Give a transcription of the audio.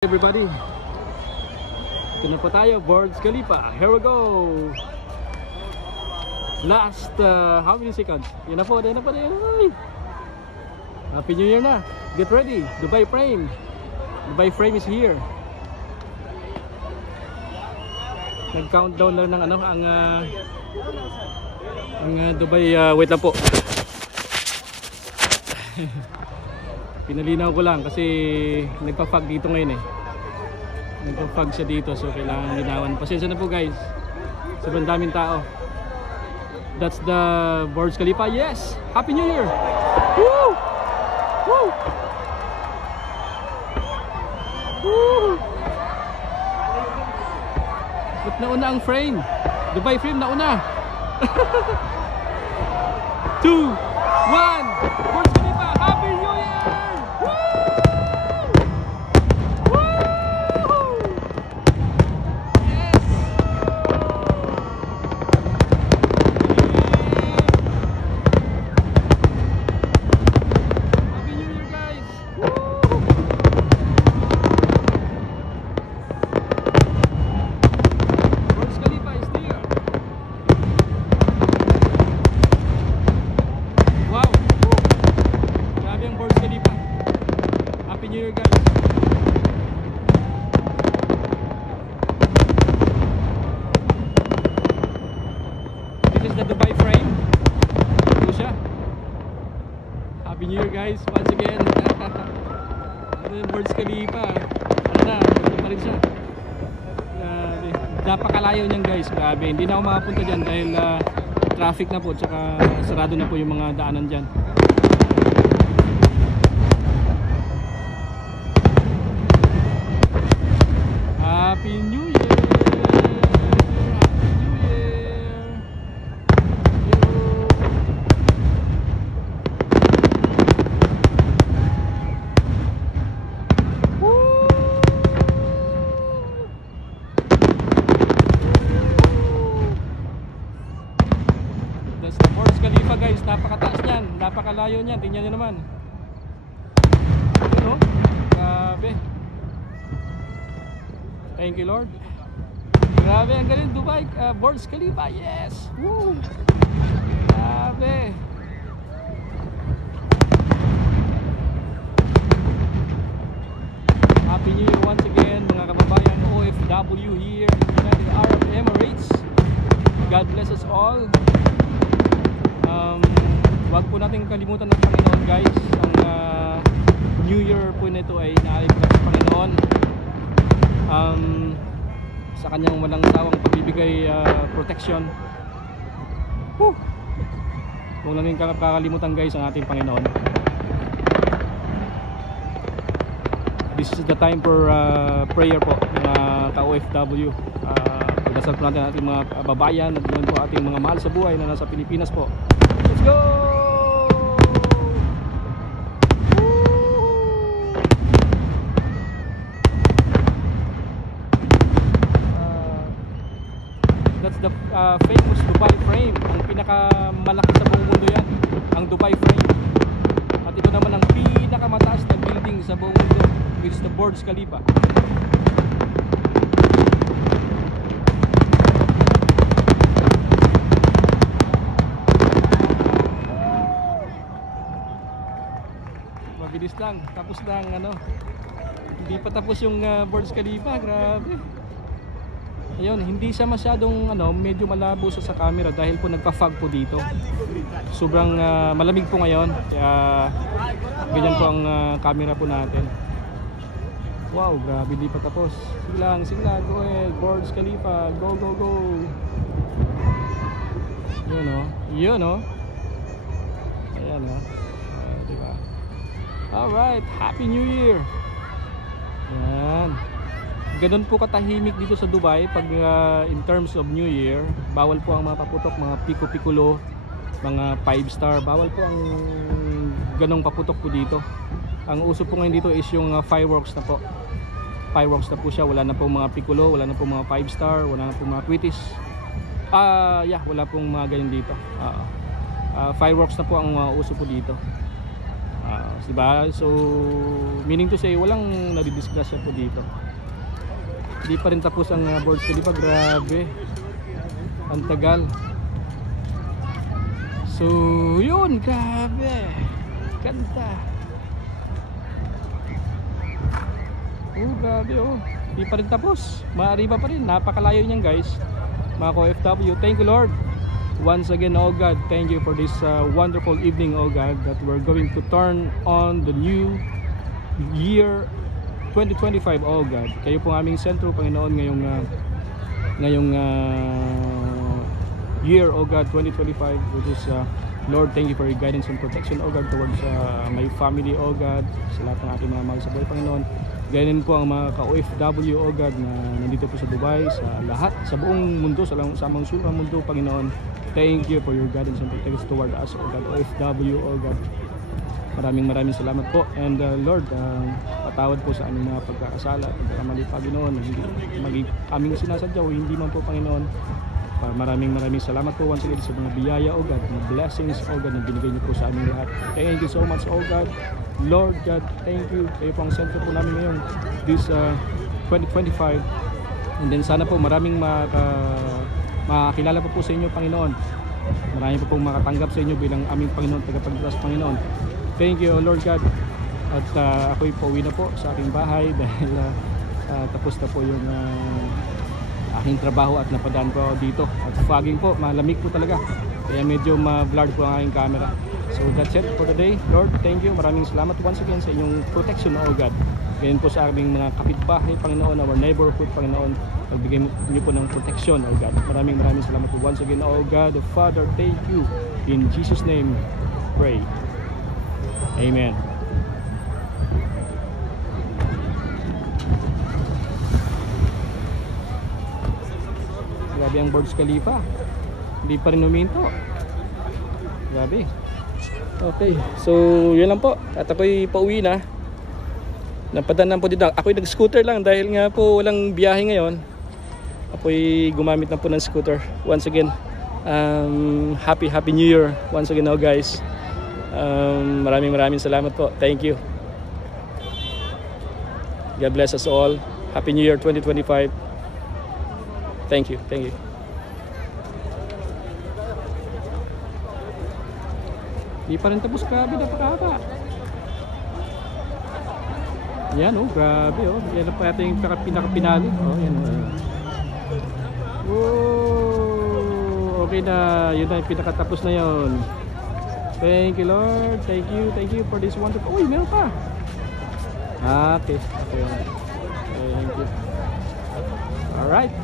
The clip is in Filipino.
Everybody, ito na po tayo, Burj Khalifa. Here we go. Last how many seconds? Yan na po. Happy New Year na. Get ready. Dubai frame. Dubai frame is here. Nag-countdown na ng ano ang Dubai. Wait lang po. Pinalinaw ko lang kasi nagpa-fog dito ngayon eh. Nagpa-fog siya dito, so kailangan linawan. Pasensya na po guys. Sobrang daming tao. That's the Burj Khalifa. Yes! Happy New Year! Woo! Woo! Woo! Ba't nauna ang frame? Dubai frame nauna! 2, 1! Burj Khalifa! Happy New Year! Dubai frame. Ito siya. Happy New Year guys, once again. Ito yung Burj Khalifa. Ano na, ito pa rin siya. Grabe. Napakalayo niyan guys, grabe. Hindi na ako makapunta dyan dahil traffic na po, tsaka sarado na po yung mga daanan dyan. Happy New Year! Burj Khalifa guys, napakataas niyan, napakalayo niyan, tingnan niyo naman. Ano? Grabe. Thank you Lord. Grabe, ang galing Dubai, Burj Khalifa, yes! Woo! Grabe. Happy New Year once again mga kababayan OFW here in United Arab Emirates. God bless us all. Wag po natin kalimutan ng Panginoon guys. Ang New Year po nito ay naalip ng Panginoon sa kanyang walang sawang pagbibigay protection. Huwag namin kakalimutan guys ang ating Panginoon. This is the time for prayer po mga ka-OFW. Pagdasal po natin ating mga babayan at po ating mga mahal sa buhay na nasa Pilipinas po. Let's go! That's the famous Dubai frame. Ang pinakamalaki sa buong mundo yan, ang Dubai frame. At ito naman ang pinakamataas na building sa buong mundo, which is the Burj Khalifa. Mabilis lang, tapos lang ano. Hindi pa tapos yung Burj Khalifa, grabe. Ayun, hindi siya masyadong medyo malabo sa camera dahil po nagpa-fog po dito. Sobrang malamig po ngayon. Kaya ganyan po ang camera po natin. Wow, grabe, hindi pa tapos. Sige lang, go ahead. Burj Khalifa, go go go. Yun oh. Ayan oh. Diba? Alright, Happy New Year. Yan. Ganun po katahimik dito sa Dubai pag in terms of New Year. Bawal po ang mga paputok, mga piko-pikulo, mga 5-star. Bawal po ang ganong paputok po dito. Ang uso po ngayon dito is yung fireworks na po. Fireworks na po siya. Wala na po mga pikulo, wala na po mga 5-star, wala na po mga twities. Wala pong mga ganyan dito. Fireworks na po ang uso po dito. Diba? So, meaning to say, walang nadidisgrasya po dito. Hindi pa rin tapos ang Burj Khalifa. Grabe. Ang tagal. So, yun. Grabe. Ganda. Oh, grabe oh. Hindi pa rin tapos. Maariba pa rin. Napakalayo niyan guys. Mga OFW. Thank you Lord. Once again, oh God, thank you for this wonderful evening, oh God, that we're going to turn on the new year 2025, oh God. Kayo po aming sentro, Panginoon, ngayong year, oh God, 2025, which is, Lord, thank you for your guidance and protection, oh God, towards my family, oh God, sa lahat ng ating mga mahal sa buhay, Panginoon. Ganyan po ang mga ka-OFW, oh God, na nandito po sa Dubai, sa lahat, sa buong mundo, sa mga sulong mundo, Panginoon. Thank you for your guidance and protection toward us, oh God, OFW, oh God. Maraming salamat po. And Lord, patawad po sa aming mga pagkakasala, pagkakamali, Panginoon. Hindi aming sinasadya o hindi man po, Panginoon. Maraming salamat po once again sa mga biyaya, oh God, mga blessings, oh God, na binigay niyo po sa aming lahat. Thank you so much, oh God. Lord God, thank you. Kayo po ang sentro po namin ngayon, this 2025. And then sana po maraming makakilala po sa inyo, Panginoon. Marami po pong makatanggap sa inyo bilang aming Panginoon, tagapagligtas, Panginoon. Thank you, Lord God. At ako'y pauwi na po sa aking bahay dahil tapos na po yung aking trabaho at napadaan po ako dito. At fogging po, malamig po talaga. Kaya medyo ma-blurred po ang aking camera. So that's it for today. Lord, thank you. Maraming salamat once again sa inyong protection, oh God. Ganyan po sa aming mga kapitbahay, Panginoon, our neighborhood, Panginoon. Pagbigay niyo po ng protection, oh God. Maraming salamat po once again, oh God. The Father, thank you. In Jesus' name, pray. Amen. Grabe ang Burj Khalifa. Hindi pa rin huminto. Grabe. Okay, so yun lang po. At ako'y pauwi na. Napadaan po dito. Ako'y nag-scooter lang dahil nga po walang biyahe ngayon. Ako'y gumamit na po ng scooter. Once again, happy New Year. Once again now guys. Maraming salamat po. Thank you. God bless us all. Happy New Year 2025. Thank you. Di pa rin tapos, grabe, napakahaba. Yan oh, grabe oh. Yan na pa yata yung pinaka-pinali. Oh, yan oh. Whoa, okay na, yun na yung pinakatapos na yun. Thank you Lord. Thank you for this wonderful. Uy, meron pa. Okay. Thank you. Alright.